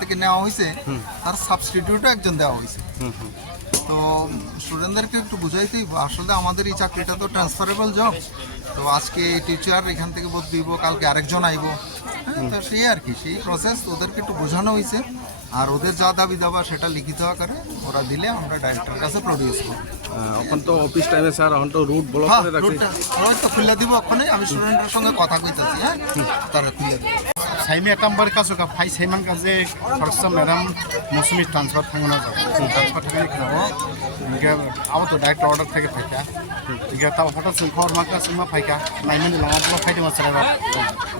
থেকে নেওয়া হয়েছে তার সাবস্টিটিউটও একজন দেওয়া হয়েছে। তো স্টুডেন্টদেরকে একটু বুঝাইতেই আসলে আমাদের এই চাকরিটা তো ট্রান্সফারেবল জব। তো আজকে টিচার এখান থেকে বদলিব, কালকে আরেকজন আইব, তো সেই আর কি সেই প্রসেস ওদেরকে একটু বোঝানো হয়েছে। আর ওদের যা দাবি দাবা সেটা লিখিত আকারে ওরা দিলে আমরা ডাইরেক্টরের কাছে প্রডিউস করব। এখন তো অফিস টাইমে স্যার এখন তো রুট ব্লক করে রাখছে, তো খুলে দিব ওখানে। আমি স্টুডেন্টের সঙ্গে কথা কইতাছি, হ্যাঁ তারা খুলে দিব। साइमे एकामबार कासो का फाइ साइमान का जे फर्स्ट मैडम मौसुमी ट्रांसफर थांगना ट्रांसफर थांगनी खाओ इनके अब तो डायरेक्ट ऑर्डर थे फाइका इनके तब हटा सुन खबर माका सुमा फाइका नाइमन लंगा ब्लो फाइदे मा चला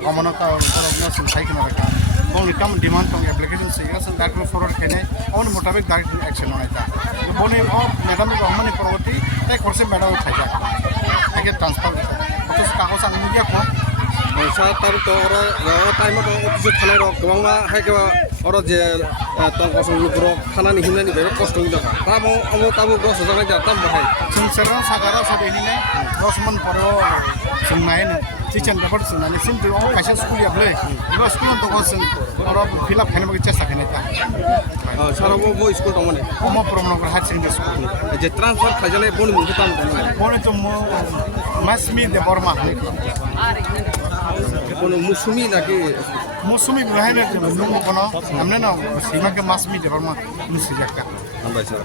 कमनो का अपना सुन फाइक ना रखा बोनी कम डिमांड तो एप्लीकेशन से यस डायरेक्ट फॉरवर्ड करने और मुताबिक डायरेक्ट एक्शन होना था बोनी और मैडम को हमने परवर्ती तय खर्चे मैडम फाइका आगे ट्रांसफर तो कागज आने दिया को স্যার তার তো ওরা টাইমত অফিসে থানায় গোबां हायके ওরা যে তংকসং লুকুর থানানি হিমনানি বেরে কষ্ট হই দা তামো আমো তাবো গস জানাই দা তাম বাহাই जों सेराव सागाराव सादेनिने 10 मन परो जोंनाय टिचन पेपर जोंनानै सिम तो खायसे स्कुल याबले एबा स्कुल तो गसन और फिल अप खाने चेष्टा खाने का স্যার ও স্কুল তো মানে ओम प्रमनगर हायर सेकेंडारि स्कुल যে ট্রান্সফার খাইজালে বনি মুখে তাম बने तो मासमी दे बर्मा কোনো মুসুমি নাকি मौसुमी बहायने नुमो कोन हमने ना सीमा के मासमी दे बर्मा नुसि जाका আমরা স্যার